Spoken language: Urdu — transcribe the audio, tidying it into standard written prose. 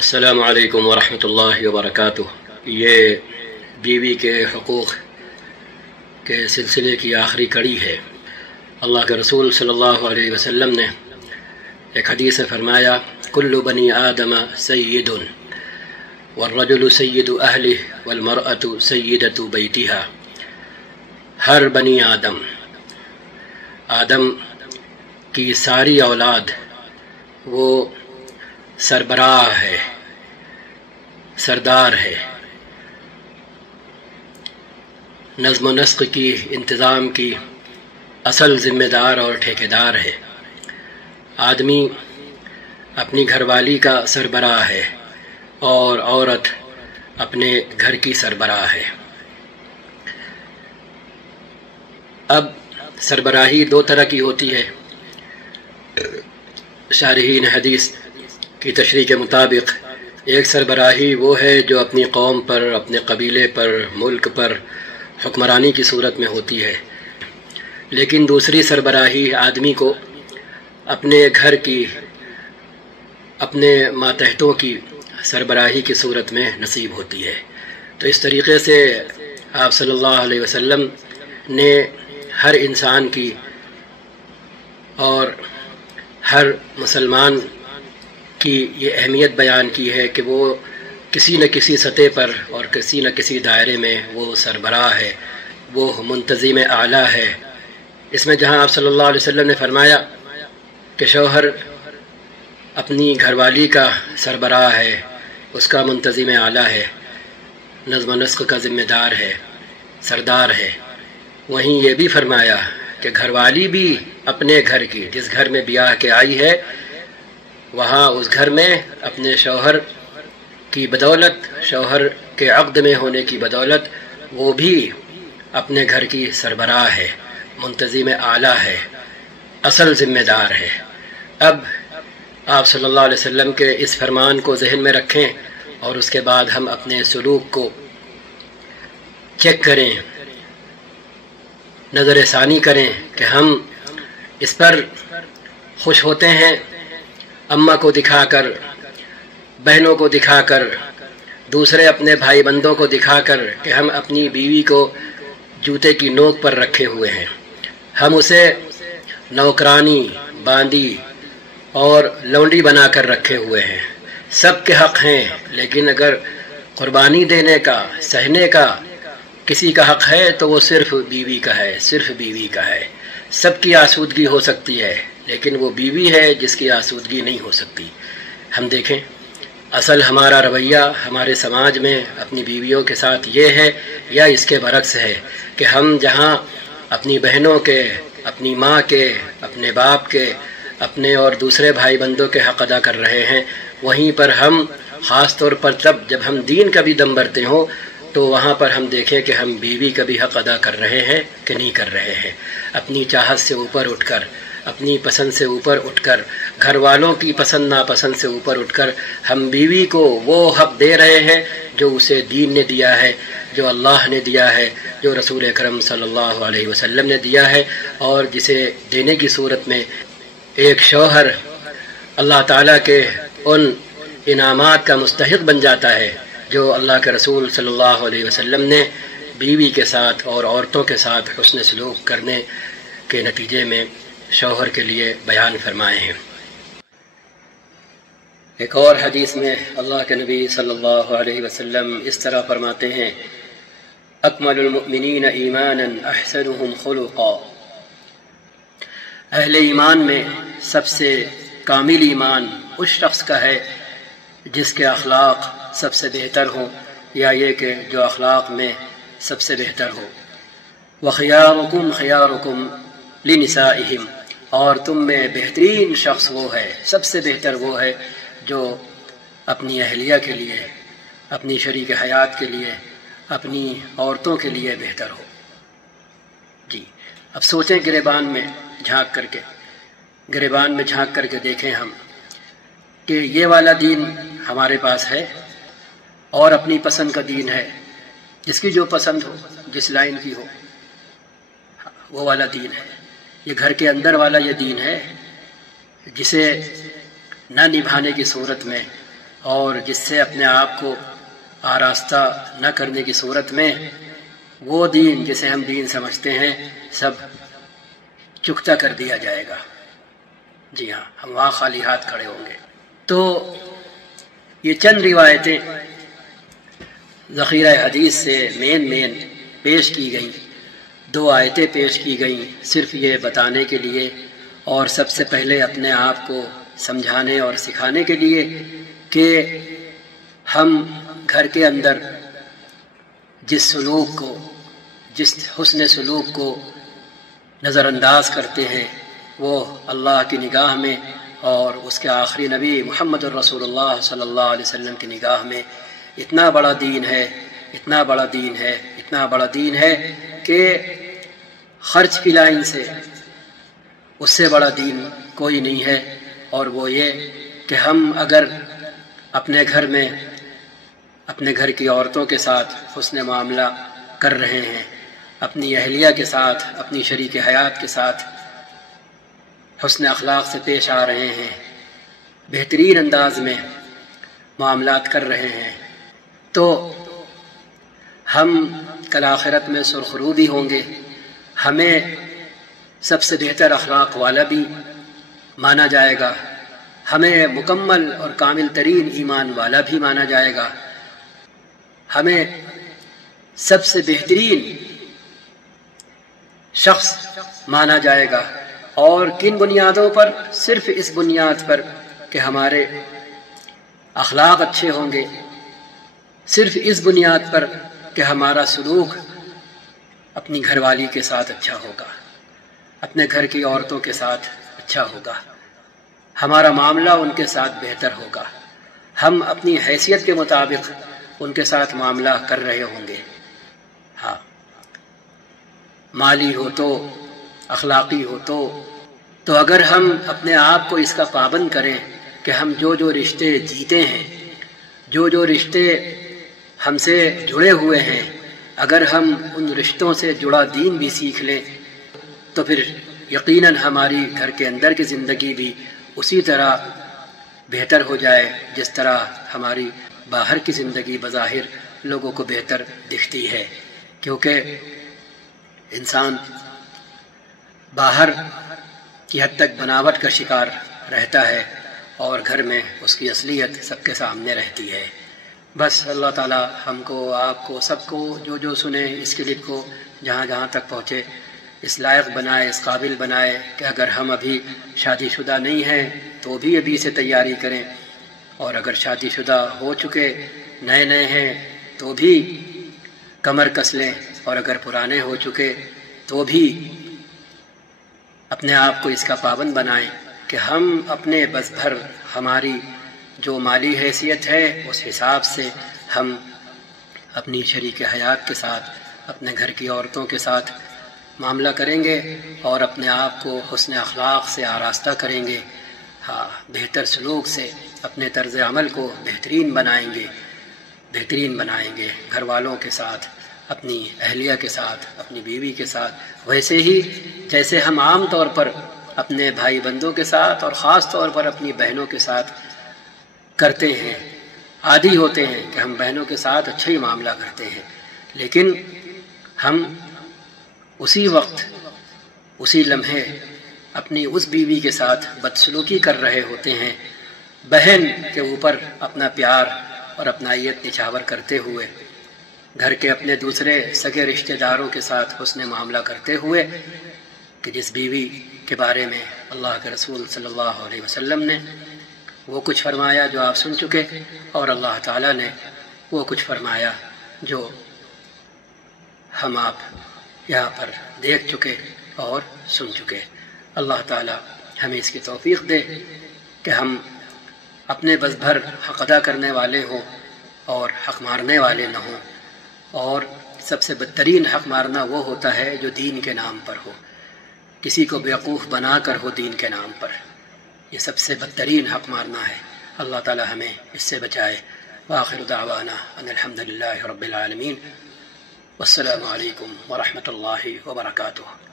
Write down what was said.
السلام علیکم ورحمۃ اللہ وبرکاتہ۔ یہ بیوی کے حقوق کے سلسلے کی آخری کڑی ہے۔ اللہ کے رسول صلی اللہ علیہ وسلم نے ایک حدیث میں فرمایا، کل بنی آدم سید والرجل سید اہلہ والمرأۃ سیدۃ بیتہا۔ ہر بنی آدم کی ساری اولاد وہ سربراہ ہے، سردار ہے، نظم و نسق کی، انتظام کی اصل ذمہ دار اور ٹھیکیدار ہے۔ آدمی اپنی گھر والی کا سربراہ ہے اور عورت اپنے گھر کی سربراہ ہے۔ اب سربراہی دو طرح کی ہوتی ہے۔ شارحین حدیث کی تشریح کے مطابق ایک سربراہی وہ ہے جو اپنی قوم پر، اپنے قبیلے پر، ملک پر حکمرانی کی صورت میں ہوتی ہے، لیکن دوسری سربراہی آدمی کو اپنے گھر کی، اپنے ماتحتوں کی سربراہی کی صورت میں نصیب ہوتی ہے۔ تو اس طریقے سے آپ صلی اللہ علیہ وسلم نے ہر انسان کی اور ہر مسلمان کی یہ اہمیت بیان کی ہے کہ وہ کسی نہ کسی سطح پر اور کسی نہ کسی دائرے میں وہ سربراہ ہے، وہ منتظم اعلیٰ ہے۔ اس میں جہاں آپ صلی اللہ علیہ وسلم نے فرمایا کہ شوہر اپنی گھر والی کا سربراہ ہے، اس کا منتظم اعلیٰ ہے، نظم و نسق کا ذمہ دار ہے، سردار ہے، وہیں یہ بھی فرمایا کہ گھر والی بھی اپنے گھر کی، جس گھر میں بیاہ کے آئی ہے، وہاں اس گھر میں اپنے شوہر کی بدولت، شوہر کے عقد میں ہونے کی بدولت، وہ بھی اپنے گھر کی سربراہ ہے، منتظم اعلیٰ ہے، اصل ذمہ دار ہے۔ اب آپ صلی اللہ علیہ وسلم کے اس فرمان کو ذہن میں رکھیں اور اس کے بعد ہم اپنے سلوک کو چیک کریں، نظر ثانی کریں کہ ہم اس پر خوش ہوتے ہیں، اماں کو دکھا کر، بہنوں کو دکھا کر، دوسرے اپنے بھائی بندوں کو دکھا کر کہ ہم اپنی بیوی کو جوتے کی نوک پر رکھے ہوئے ہیں، ہم اسے نوکرانی، باندی اور لونڈی بنا کر رکھے ہوئے ہیں۔ سب کے حق ہیں، لیکن اگر قربانی دینے کا، سہنے کا کسی کا حق ہے تو وہ صرف بیوی کا ہے، صرف بیوی کا ہے۔ سب کی آسودگی ہو سکتی ہے، لیکن وہ بیوی ہے جس کی آسودگی نہیں ہو سکتی۔ ہم دیکھیں اصل ہمارا رویہ ہمارے سماج میں اپنی بیویوں کے ساتھ یہ ہے یا اس کے برعکس ہے کہ ہم جہاں اپنی بہنوں کے، اپنی ماں کے، اپنے باپ کے، اپنے اور دوسرے بھائی بندوں کے حق ادا کر رہے ہیں، وہیں پر ہم خاص طور پر جب ہم دین کا بھی دم برتے ہوں تو وہاں پر ہم دیکھیں کہ ہم بیوی کا بھی حق ادا کر رہے ہیں کہ نہیں کر رہے ہیں۔ اپنی چاہت سے اوپر اٹھ کر، اپنی پسند سے اوپر اٹھ کر، گھر والوں کی پسند ناپسند سے اوپر اٹھ کر ہم بیوی کو وہ حق دے رہے ہیں جو اسے دین نے دیا ہے، جو اللہ نے دیا ہے، جو رسول اکرم صلی اللہ علیہ وسلم نے دیا ہے، اور جسے دینے کی صورت میں ایک شوہر اللہ تعالیٰ کے ان انعامات کا مستحق بن جاتا ہے جو اللہ کے رسول صلی اللہ علیہ وسلم نے بیوی کے ساتھ اور عورتوں کے ساتھ حسن سلوک کرنے کے نتیجے میں شوہر کے لیے بیان فرمائے ہیں۔ ایک اور حدیث میں اللہ کے نبی صلی اللہ علیہ وسلم اس طرح فرماتے ہیں، اکمل المؤمنین ایمانا احسنهم خلقا۔ اہل ایمان میں سب سے کامل ایمان اس شخص کا ہے جس کے اخلاق سب سے بہتر ہوں، یا یہ کہ جو اخلاق میں سب سے بہتر ہو۔ وخیارکم خیارکم لنسائہم، اور تم میں بہترین شخص وہ ہے، سب سے بہتر وہ ہے جو اپنی اہلیہ کے لیے، اپنی شریک حیات کے لیے، اپنی عورتوں کے لیے بہتر ہو۔ جی اب سوچیں گریبان میں جھانک کر کے دیکھیں ہم کہ یہ والا دین ہمارے پاس ہے اور اپنی پسند کا دین ہے، جس کی جو پسند ہو، جس لائن کی ہو، وہ والا دین ہے۔ یہ گھر کے اندر والا یہ دین ہے جسے نہ نبھانے کی صورت میں اور جس سے اپنے آپ کو آراستہ نہ کرنے کی صورت میں وہ دین جسے ہم دین سمجھتے ہیں سب چکتا کر دیا جائے گا۔ جی ہاں، ہم وہاں خالی ہاتھ کھڑے ہوں گے۔ تو یہ چند روایتیں ذخیرہ حدیث سے مین پیش کی گئیں، 2 آیتیں پیش کی گئیں صرف یہ بتانے کے لیے، اور سب سے پہلے اپنے آپ کو سمجھانے اور سکھانے کے لیے کہ ہم گھر کے اندر جس سلوک کو، جس حسن سلوک کو نظر انداز کرتے ہیں وہ اللہ کی نگاہ میں اور اس کے آخری نبی محمد الرسول اللہ صلی اللہ علیہ وسلم کی نگاہ میں اتنا بڑا دین ہے، اتنا بڑا دین ہے، اتنا بڑا دین ہے کہ خرچ کی لائن سے اس سے بڑا دین کوئی نہیں ہے۔ اور وہ یہ کہ ہم اگر اپنے گھر میں اپنے گھر کی عورتوں کے ساتھ حسن معاملہ کر رہے ہیں، اپنی اہلیہ کے ساتھ، اپنی شریک حیات کے ساتھ حسن اخلاق سے پیش آ رہے ہیں، بہترین انداز میں معاملات کر رہے ہیں، تو ہم کل آخرت میں سرخرو بھی ہوں گے، ہمیں سب سے بہتر اخلاق والا بھی مانا جائے گا، ہمیں مکمل اور کامل ترین ایمان والا بھی مانا جائے گا، ہمیں سب سے بہترین شخص مانا جائے گا۔ اور کن بنیادوں پر؟ صرف اس بنیاد پر کہ ہمارے اخلاق اچھے ہوں گے، صرف اس بنیاد پر کہ ہمارا سلوک اپنی گھر والی کے ساتھ اچھا ہوگا، اپنے گھر کی عورتوں کے ساتھ اچھا ہوگا، ہمارا معاملہ ان کے ساتھ بہتر ہوگا، ہم اپنی حیثیت کے مطابق ان کے ساتھ معاملہ کر رہے ہوں گے۔ ہاں، مالی ہو تو، اخلاقی ہو تو اگر ہم اپنے آپ کو اس کا پابند کریں کہ ہم جو رشتے جیتے ہیں، جو رشتے ہم سے جڑے ہوئے ہیں، اگر ہم ان رشتوں سے جڑا دین بھی سیکھ لیں تو پھر یقیناً ہماری گھر کے اندر کی زندگی بھی اسی طرح بہتر ہو جائے جس طرح ہماری باہر کی زندگی بظاہر لوگوں کو بہتر دکھتی ہے، کیونکہ انسان باہر کی حد تک بناوٹ کا شکار رہتا ہے اور گھر میں اس کی اصلیت سب کے سامنے رہتی ہے۔ بس اللہ تعالی ہم کو، آپ کو، سب کو جو سنے اس کلپ کو جہاں تک پہنچے اس لائق بنائے، اس قابل بنائے کہ اگر ہم ابھی شادی شدہ نہیں ہیں تو بھی ابھی سے تیاری کریں، اور اگر شادی شدہ ہو چکے نئے ہیں تو بھی کمر کس لیں، اور اگر پرانے ہو چکے تو بھی اپنے آپ کو اس کا پابند بنائیں کہ ہم اپنے بس بھر ہماری جو مالی حیثیت ہے اس حساب سے ہم اپنی شریک حیات کے ساتھ، اپنے گھر کی عورتوں کے ساتھ معاملہ کریں گے اور اپنے آپ کو حسن اخلاق سے آراستہ کریں گے، ہاں، بہتر سلوک سے اپنے طرز عمل کو بہترین بنائیں گے گھر والوں کے ساتھ، اپنی اہلیہ کے ساتھ، اپنی بیوی کے ساتھ، ویسے ہی جیسے ہم عام طور پر اپنے بھائی بندوں کے ساتھ اور خاص طور پر اپنی بہنوں کے ساتھ کرتے ہیں، عادی ہوتے ہیں کہ ہم بہنوں کے ساتھ اچھا ہی معاملہ کرتے ہیں، لیکن ہم اسی وقت، اسی لمحے اپنی اس بیوی کے ساتھ بدسلوکی کر رہے ہوتے ہیں، بہن کے اوپر اپنا پیار اور اپنائیت نچھاور کرتے ہوئے، گھر کے اپنے دوسرے سگے رشتہ داروں کے ساتھ حسن معاملہ کرتے ہوئے، کہ جس بیوی کے بارے میں اللہ کے رسول صلی اللہ علیہ وسلم نے وہ کچھ فرمایا جو آپ سن چکے، اور اللہ تعالیٰ نے وہ کچھ فرمایا جو ہم آپ یہاں پر دیکھ چکے اور سن چکے۔ اللہ تعالیٰ ہمیں اس کی توفیق دے کہ ہم اپنے بس بھر حق ادا کرنے والے ہوں اور حق مارنے والے نہ ہوں، اور سب سے بدترین حق مارنا وہ ہوتا ہے جو دین کے نام پر ہو، کسی کو بیوقوف بنا کر ہو دین کے نام پر، یہ سب سے بدترین حق مارنا ہے۔ اللہ تعالی ہمیں اس سے بچائے۔ وآخر دعوانا ان الحمد للہ رب العالمین، والسلام علیکم ورحمۃ اللہ وبرکاتہ۔